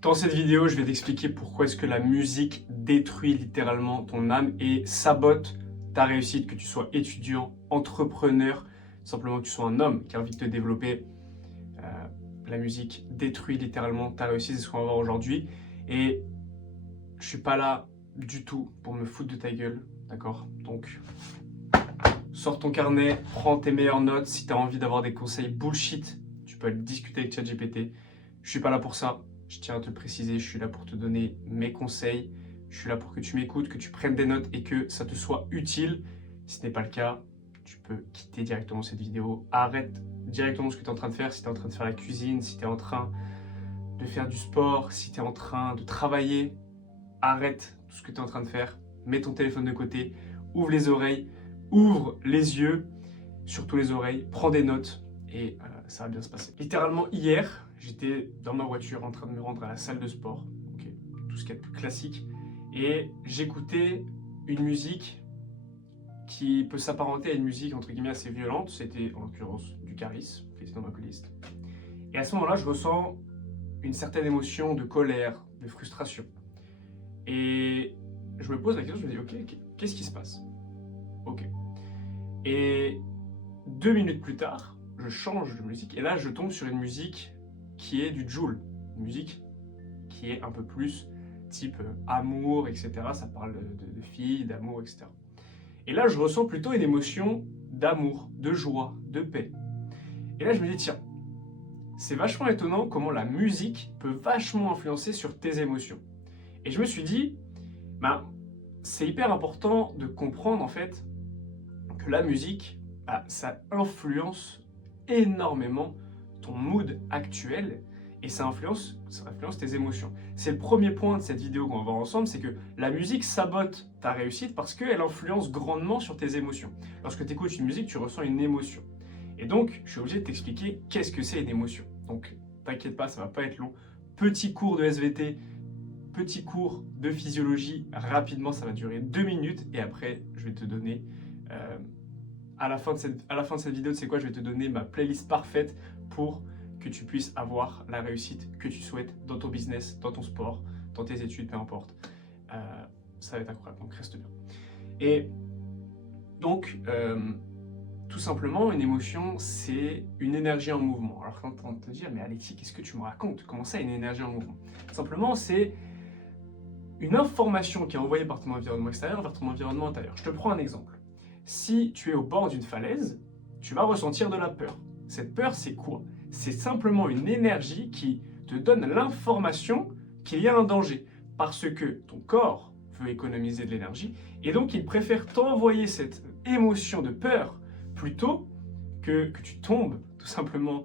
Dans cette vidéo, je vais t'expliquer pourquoi est-ce que la musique détruit littéralement ton âme et sabote ta réussite, que tu sois étudiant, entrepreneur, simplement que tu sois un homme qui a envie de te développer. La musique détruit littéralement ta réussite, c'est ce qu'on va voir aujourd'hui. Et je suis pas là du tout pour me foutre de ta gueule, d'accord? Donc, sors ton carnet, prends tes meilleures notes. Si tu as envie d'avoir des conseils bullshit, tu peux aller discuter avec ChatGPT. Je suis pas là pour ça. Je tiens à te le préciser, je suis là pour te donner mes conseils. Je suis là pour que tu m'écoutes, que tu prennes des notes et que ça te soit utile. Si ce n'est pas le cas, tu peux quitter directement cette vidéo. Arrête directement ce que tu es en train de faire. Si tu es en train de faire la cuisine, si tu es en train de faire du sport, si tu es en train de travailler, arrête tout ce que tu es en train de faire. Mets ton téléphone de côté, ouvre les oreilles, ouvre les yeux, surtout les oreilles, prends des notes et ça va bien se passer. Littéralement hier, j'étais dans ma voiture en train de me rendre à la salle de sport, okay, tout ce qu'il y a de plus classique, et j'écoutais une musique qui peut s'apparenter à une musique entre guillemets assez violente. C'était en l'occurrence du Caris, qui était dans ma playlist. Et à ce moment-là, je ressens une certaine émotion de colère, de frustration. Et je me pose la question, je me dis, ok, qu'est-ce qui se passe? Ok. Et 2 minutes plus tard, je change de musique et là, je tombe sur une musique qui est du Jul, une musique qui est un peu plus type amour, etc. Ça parle de filles, d'amour, etc. Et là, je ressens plutôt une émotion d'amour, de joie, de paix. Et là, je me dis, tiens, c'est vachement étonnant comment la musique peut vachement influencer sur tes émotions. Et je me suis dit, c'est hyper important de comprendre en fait que la musique, ça influence énormément ton mood actuel et ça influence tes émotions. C'est le premier point de cette vidéo qu'on va voir ensemble, c'est que la musique sabote ta réussite parce qu'elle influence grandement sur tes émotions. Lorsque tu écoutes une musique, tu ressens une émotion. Et donc, je suis obligé de t'expliquer qu'est-ce que c'est une émotion. Donc, t'inquiète pas, ça va pas être long. Petit cours de SVT, petit cours de physiologie, rapidement, ça va durer 2 minutes et après, je vais te donner... à la fin de cette vidéo, tu sais quoi, je vais te donner ma playlist parfaite pour que tu puisses avoir la réussite que tu souhaites dans ton business, dans ton sport, dans tes études, peu importe. Ça va être incroyable, donc reste bien. Et donc, tout simplement, une émotion, c'est une énergie en mouvement. Alors quand tu es en train de te dire, mais Alexis, qu'est-ce que tu me racontes? Comment ça, une énergie en mouvement? Simplement, c'est une information qui est envoyée par ton environnement extérieur vers ton environnement intérieur. Je te prends un exemple. Si tu es au bord d'une falaise, tu vas ressentir de la peur. Cette peur, c'est quoi? C'est simplement une énergie qui te donne l'information qu'il y a un danger. Parce que ton corps veut économiser de l'énergie et donc il préfère t'envoyer cette émotion de peur plutôt que tu tombes tout simplement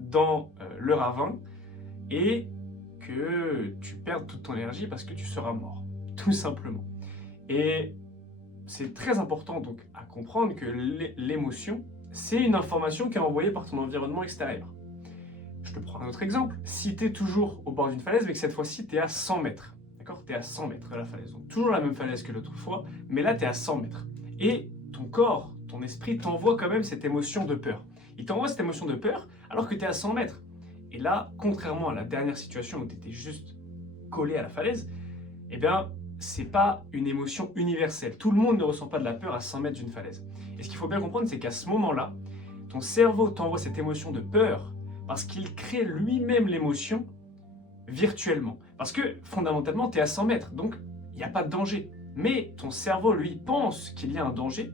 dans le ravin et que tu perdes toute ton énergie parce que tu seras mort. Tout simplement. Et c'est très important donc à comprendre que l'émotion, c'est une information qui est envoyée par ton environnement extérieur. Je te prends un autre exemple. Si tu es toujours au bord d'une falaise, mais que cette fois-ci, tu es à 100 mètres. D'accord? Tu es à 100 mètres de la falaise. Donc toujours la même falaise que l'autre fois, mais là, tu es à 100 mètres. Et ton corps, ton esprit t'envoie quand même cette émotion de peur. Il t'envoie cette émotion de peur alors que tu es à 100 mètres. Et là, contrairement à la dernière situation où tu étais juste collé à la falaise, eh bien, c'est pas une émotion universelle. Tout le monde ne ressent pas de la peur à 100 mètres d'une falaise. Et ce qu'il faut bien comprendre, c'est qu'à ce moment-là, ton cerveau t'envoie cette émotion de peur parce qu'il crée lui-même l'émotion virtuellement. Parce que fondamentalement, tu es à 100 mètres, donc il n'y a pas de danger. Mais ton cerveau, lui, pense qu'il y a un danger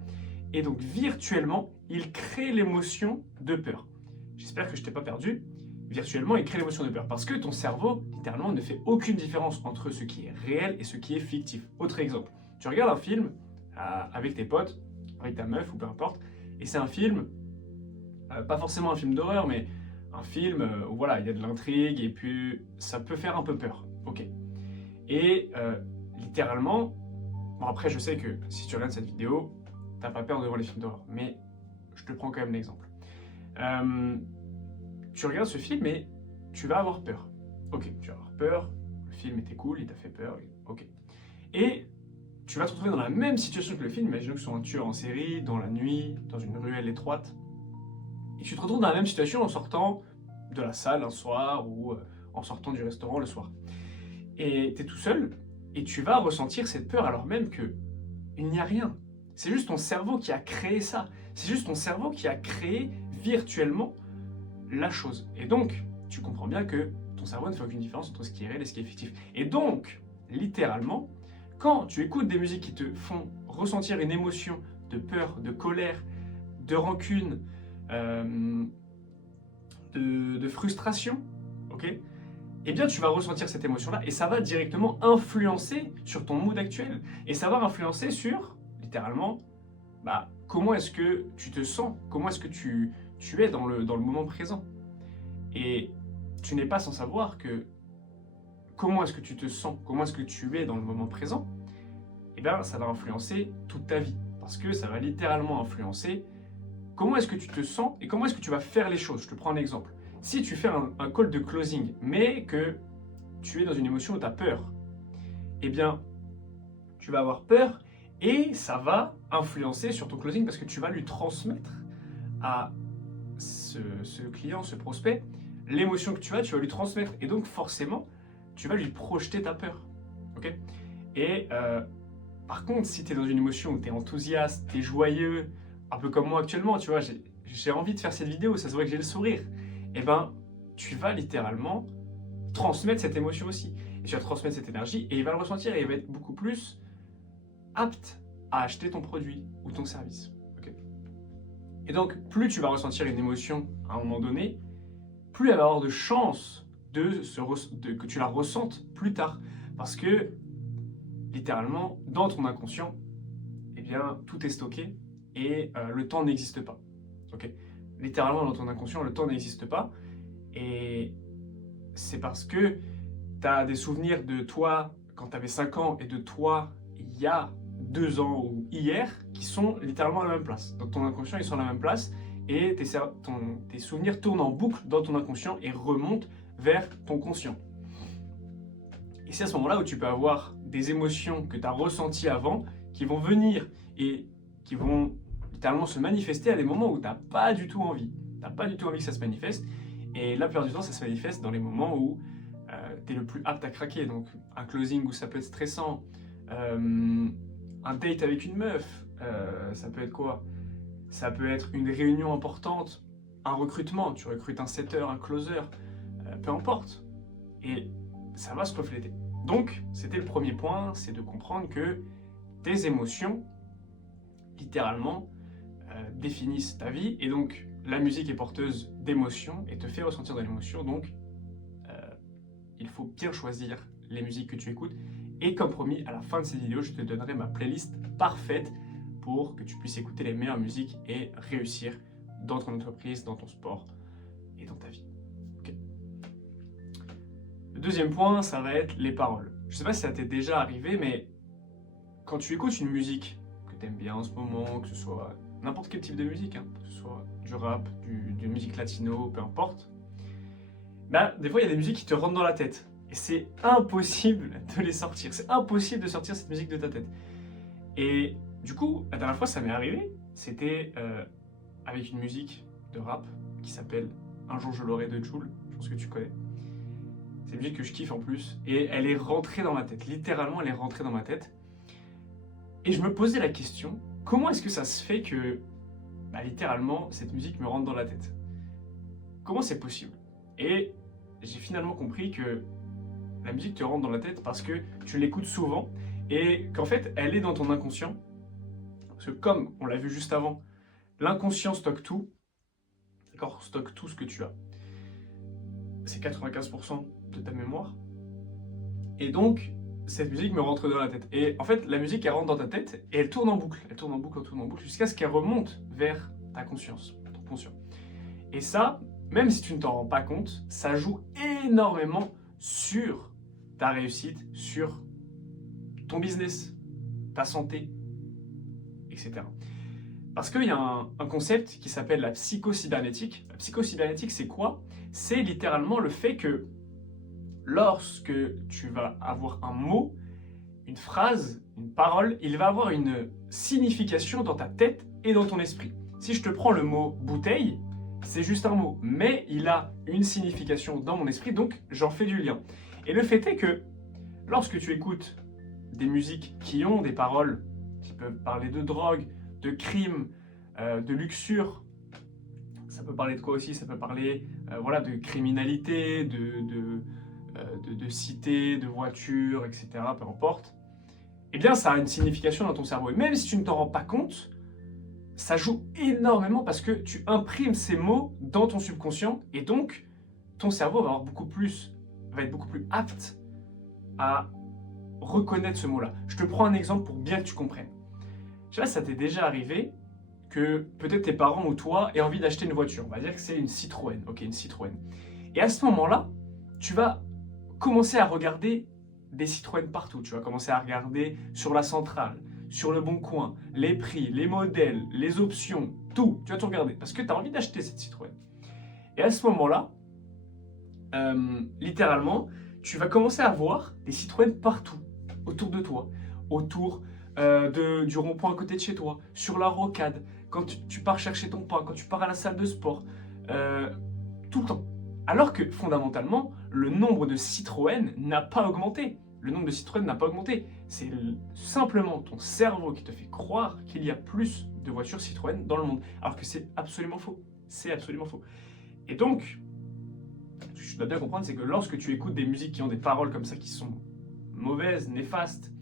et donc virtuellement, il crée l'émotion de peur. J'espère que je t'ai pas perdu. Virtuellement, il crée l'émotion de peur parce que ton cerveau, littéralement, ne fait aucune différence entre ce qui est réel et ce qui est fictif. Autre exemple, tu regardes un film avec tes potes, avec ta meuf ou peu importe, et c'est un film, pas forcément un film d'horreur, mais un film où voilà, il y a de l'intrigue et puis ça peut faire un peu peur. Ok. Et littéralement, bon après je sais que si tu regardes cette vidéo, t'as pas peur devant les films d'horreur, mais je te prends quand même l'exemple. Tu regardes ce film et tu vas avoir peur. Ok, tu vas avoir peur, le film était cool, il t'a fait peur, ok. Et tu vas te retrouver dans la même situation que le film, imaginons que ce soit un tueur en série, dans la nuit, dans une ruelle étroite. Et tu te retrouves dans la même situation en sortant de la salle un soir ou en sortant du restaurant le soir. Et tu es tout seul et tu vas ressentir cette peur alors même que il n'y a rien. C'est juste ton cerveau qui a créé ça. C'est juste ton cerveau qui a créé virtuellement la chose. Et donc, tu comprends bien que ton cerveau ne fait aucune différence entre ce qui est réel et ce qui est fictif. Et donc, littéralement, quand tu écoutes des musiques qui te font ressentir une émotion de peur, de colère, de rancune, de frustration, ok, eh bien tu vas ressentir cette émotion-là et ça va directement influencer sur ton mood actuel. Et ça va influencer sur, littéralement, comment est-ce que tu te sens, comment est-ce que tu es dans le moment présent. Et tu n'es pas sans savoir que comment est-ce que tu te sens, comment est-ce que tu es dans le moment présent, eh bien ça va influencer toute ta vie. Parce que ça va littéralement influencer comment est-ce que tu te sens et comment est-ce que tu vas faire les choses. Je te prends un exemple. Si tu fais un call de closing, mais que tu es dans une émotion où tu as peur, eh bien, tu vas avoir peur et ça va influencer sur ton closing parce que tu vas lui transmettre à ce client, ce prospect, l'émotion que tu as, tu vas lui transmettre. Et donc, forcément, tu vas lui projeter ta peur. Okay, et par contre, si tu es dans une émotion où tu es enthousiaste, tu es joyeux, un peu comme moi actuellement, tu vois, j'ai envie de faire cette vidéo, ça se voit que j'ai le sourire, eh ben, tu vas littéralement transmettre cette émotion aussi. Et tu vas transmettre cette énergie et il va le ressentir et il va être beaucoup plus apte à acheter ton produit ou ton service. Okay, et donc, plus tu vas ressentir une émotion à un moment donné, plus elle va avoir de chances que tu la ressentes plus tard. Parce que, littéralement, dans ton inconscient, eh bien, tout est stocké et le temps n'existe pas. Okay, littéralement, dans ton inconscient, le temps n'existe pas. Et c'est parce que tu as des souvenirs de toi quand tu avais 5 ans et de toi il y a 2 ans ou hier qui sont littéralement à la même place. Dans ton inconscient, ils sont à la même place et tes souvenirs tournent en boucle dans ton inconscient et remontent vers ton conscient. Et c'est à ce moment-là où tu peux avoir des émotions que tu as ressenties avant qui vont venir et qui vont littéralement se manifester à des moments où tu n'as pas du tout envie. Tu n'as pas du tout envie que ça se manifeste. Et la plupart du temps, ça se manifeste dans les moments où tu es le plus apte à craquer. Donc un closing où ça peut être stressant, un date avec une meuf, ça peut être quoi? Ça peut être une réunion importante, un recrutement, tu recrutes un setter, un closer, peu importe. Et ça va se refléter. Donc, c'était le premier point, c'est de comprendre que tes émotions, littéralement, définissent ta vie. Et donc, la musique est porteuse d'émotions et te fait ressentir de l'émotion. Donc, il faut bien choisir les musiques que tu écoutes. Et comme promis, à la fin de cette vidéo, je te donnerai ma playlist parfaite pour que tu puisses écouter les meilleures musiques et réussir dans ton entreprise, dans ton sport et dans ta vie. Okay. Le deuxième point, ça va être les paroles. Je ne sais pas si ça t'est déjà arrivé, mais quand tu écoutes une musique que tu aimes bien en ce moment, que ce soit n'importe quel type de musique, que ce soit du rap, de musique latino, peu importe, des fois il y a des musiques qui te rentrent dans la tête. Et c'est impossible de les sortir. C'est impossible de sortir cette musique de ta tête. Et du coup, la dernière fois, ça m'est arrivé. C'était avec une musique de rap qui s'appelle Un jour je l'aurai de Jul. Je pense que tu connais. C'est une musique que je kiffe en plus. Et elle est rentrée dans ma tête. Littéralement, elle est rentrée dans ma tête. Et je me posais la question, comment est-ce que ça se fait que, littéralement, cette musique me rentre dans la tête? Comment c'est possible? Et j'ai finalement compris que la musique te rentre dans la tête parce que tu l'écoutes souvent et qu'en fait, elle est dans ton inconscient. Parce que comme on l'a vu juste avant, l'inconscient stocke tout, d'accord, stocke tout ce que tu as. C'est 95% de ta mémoire. Et donc, cette musique me rentre dans la tête. Et en fait, la musique, elle rentre dans ta tête et elle tourne en boucle. Elle tourne en boucle, elle tourne en boucle, jusqu'à ce qu'elle remonte vers ta conscience, ton conscient. Et ça, même si tu ne t'en rends pas compte, ça joue énormément sur ta réussite, sur ton business, ta santé, etc. Parce qu'il y a un concept qui s'appelle la psychocybernétique. La psychocybernétique, c'est quoi? C'est littéralement le fait que lorsque tu vas avoir un mot, une phrase, une parole, il va avoir une signification dans ta tête et dans ton esprit. Si je te prends le mot bouteille, c'est juste un mot, mais il a une signification dans mon esprit, donc j'en fais du lien. Et le fait est que lorsque tu écoutes des musiques qui ont des paroles qui peuvent parler de drogue, de crime, de luxure, ça peut parler de quoi aussi? Ça peut parler voilà, de criminalité, de cité, de voiture, etc., peu importe. Eh bien, ça a une signification dans ton cerveau. Et même si tu ne t'en rends pas compte, ça joue énormément parce que tu imprimes ces mots dans ton subconscient et donc ton cerveau va être beaucoup plus apte à reconnaître ce mot-là. Je te prends un exemple pour bien que tu comprennes. Je sais pas si ça t'est déjà arrivé que peut-être tes parents ou toi aient envie d'acheter une voiture. On va dire que c'est une Citroën. Ok, une Citroën. Et à ce moment-là, tu vas commencer à regarder des Citroën partout. Tu vas commencer à regarder sur la centrale, sur le bon coin, les prix, les modèles, les options, tout. Tu vas tout regarder parce que tu as envie d'acheter cette Citroën. Et à ce moment-là, littéralement, tu vas commencer à voir des Citroën partout, autour de toi, autour du rond-point à côté de chez toi, sur la rocade, quand tu pars chercher ton pain, quand tu pars à la salle de sport, tout le temps. Alors que fondamentalement, le nombre de Citroën n'a pas augmenté. Le nombre de Citroën n'a pas augmenté. C'est simplement ton cerveau qui te fait croire qu'il y a plus de voitures Citroën dans le monde. Alors que c'est absolument faux. C'est absolument faux. Et donc, ce que je dois bien comprendre, c'est que lorsque tu écoutes des musiques qui ont des paroles comme ça qui sont mauvaises, néfastes,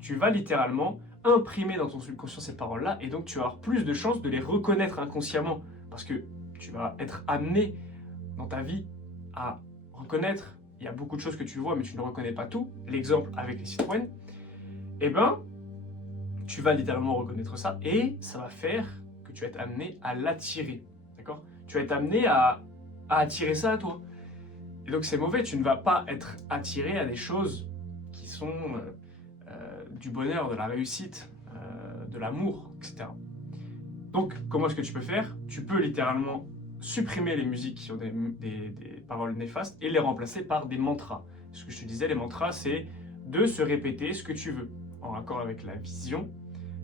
tu vas littéralement imprimer dans ton subconscient ces paroles-là et donc tu vas avoir plus de chances de les reconnaître inconsciemment parce que tu vas être amené dans ta vie à reconnaître. Il y a beaucoup de choses que tu vois mais tu ne reconnais pas tout. L'exemple avec les Citroën, eh ben, tu vas littéralement reconnaître ça et ça va faire que tu vas être amené à l'attirer. D'accord? Tu vas être amené à attirer ça à toi. Et donc c'est mauvais, tu ne vas pas être attiré à des choses qui sont du bonheur, de la réussite, de l'amour, etc. Donc comment est-ce que tu peux faire? Tu peux littéralement supprimer les musiques qui ont des paroles néfastes et les remplacer par des mantras. Ce que je te disais, les mantras, c'est de se répéter ce que tu veux, en raccord avec la vision.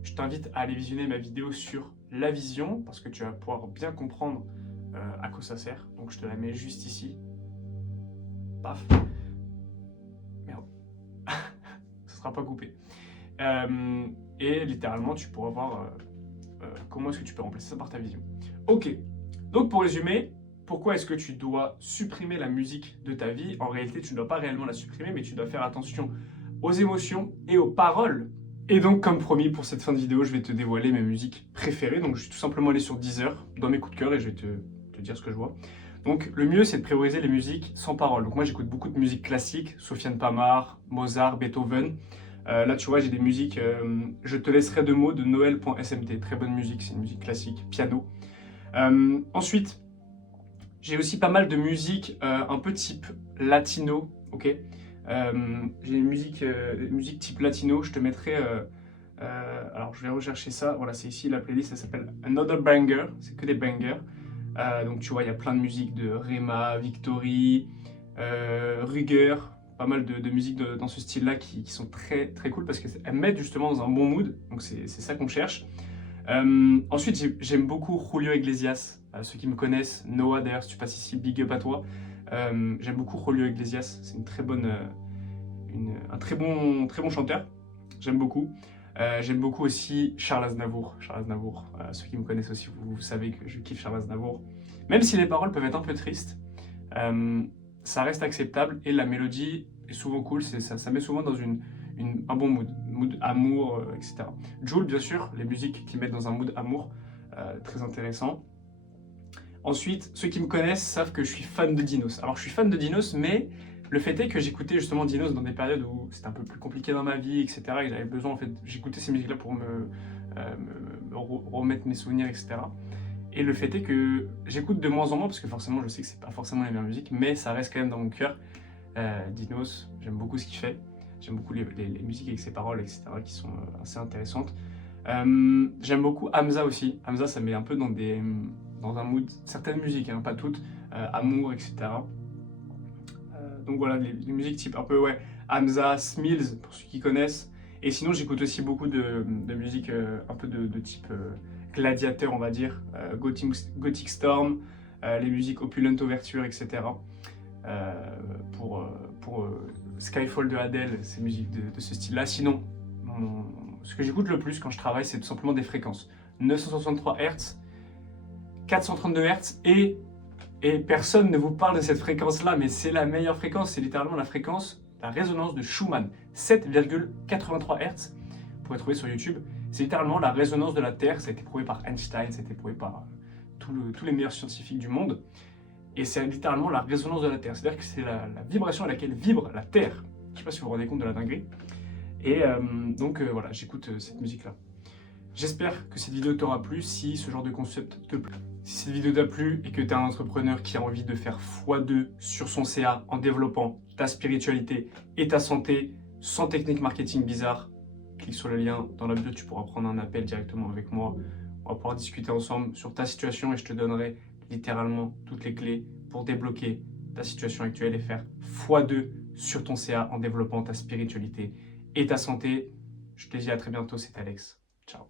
Je t'invite à aller visionner ma vidéo sur la vision, parce que tu vas pouvoir bien comprendre à quoi ça sert. Donc je te la mets juste ici. Paf. Merde. Ça sera pas coupé. Et littéralement, tu pourras voir comment est-ce que tu peux remplacer ça par ta vision. Ok. Donc pour résumer, pourquoi est-ce que tu dois supprimer la musique de ta vie? En réalité, tu ne dois pas réellement la supprimer, mais tu dois faire attention aux émotions et aux paroles. Et donc, comme promis, pour cette fin de vidéo, je vais te dévoiler mes musiques préférées. Donc, je vais tout simplement aller sur Deezer, dans mes coups de cœur, et je vais te dire ce que je vois. Donc, le mieux, c'est de prioriser les musiques sans paroles. Donc, moi, j'écoute beaucoup de musique classique, Sofiane Pamart, Mozart, Beethoven. Là, tu vois, j'ai des musiques Je te laisserai deux mots de Noël.smt. Très bonne musique, c'est une musique classique, piano. Ensuite, j'ai aussi pas mal de musique un peu type latino, ok. J'ai une musique type latino, je te mettrai... alors, je vais rechercher ça. Voilà, c'est ici la playlist, ça s'appelle Another Banger, c'est que des bangers. Donc, tu vois, il y a plein de musiques de Rema, Victory, Ruger, pas mal de musiques dans ce style-là qui sont très, très cool parce qu'elles mettent justement dans un bon mood. Donc, c'est ça qu'on cherche. Ensuite, j'aime beaucoup Julio Iglesias. Ceux qui me connaissent, Noah d'ailleurs, si tu passes ici, big up à toi. J'aime beaucoup Julio Iglesias, c'est une très bonne, un très bon chanteur. J'aime beaucoup. J'aime beaucoup aussi Charles Aznavour. Ceux qui me connaissent aussi, vous savez que je kiffe Charles Aznavour. Même si les paroles peuvent être un peu tristes, ça reste acceptable et la mélodie est souvent cool. Ça met souvent dans un bon mood amour, etc. Jul, bien sûr, les musiques qui mettent dans un mood amour, très intéressant. Ensuite, ceux qui me connaissent savent que je suis fan de Dinos. Alors, je suis fan de Dinos, mais le fait est que j'écoutais justement Dinos dans des périodes où c'était un peu plus compliqué dans ma vie, etc. Et j'avais besoin, en fait, j'écoutais ces musiques-là pour me remettre mes souvenirs, etc. Et le fait est que j'écoute de moins en moins, parce que forcément, je sais que c'est pas forcément les meilleures musiques, mais ça reste quand même dans mon cœur. Dinos, j'aime beaucoup ce qu'il fait. J'aime beaucoup les musiques avec ses paroles, etc., qui sont assez intéressantes. J'aime beaucoup Hamza aussi. Hamza, ça met un peu dans un mood, certaines musiques, hein, pas toutes, amour, etc. Donc voilà, les musiques type un peu, ouais, Hamza, Smills, pour ceux qui connaissent. Et sinon, j'écoute aussi beaucoup de musique un peu de type gladiateur, on va dire. Gothic Storm, les musiques Opulent Overture, etc. Pour Skyfall de Adele, ces musiques de ce style-là. Sinon, ce que j'écoute le plus quand je travaille, c'est tout simplement des fréquences. 963 Hz, 432 Hz et personne ne vous parle de cette fréquence-là, mais c'est la meilleure fréquence, c'est littéralement la fréquence, la résonance de Schumann, 7,83 Hz, vous pouvez trouver sur YouTube. C'est littéralement la résonance de la Terre, ça a été prouvé par Einstein, ça a été prouvé par tous les meilleurs scientifiques du monde, et c'est littéralement la résonance de la Terre, c'est-à-dire que c'est la vibration à laquelle vibre la Terre. Je ne sais pas si vous vous rendez compte de la dinguerie. Et donc voilà, j'écoute cette musique-là. J'espère que cette vidéo t'aura plu. Si ce genre de concept te plaît, si cette vidéo t'a plu et que tu es un entrepreneur qui a envie de faire x2 sur son CA en développant ta spiritualité et ta santé sans technique marketing bizarre, clique sur le lien dans la bio, tu pourras prendre un appel directement avec moi. On va pouvoir discuter ensemble sur ta situation et je te donnerai littéralement toutes les clés pour débloquer ta situation actuelle et faire x2 sur ton CA en développant ta spiritualité et ta santé. Je te dis à très bientôt, c'est Alex. Ciao.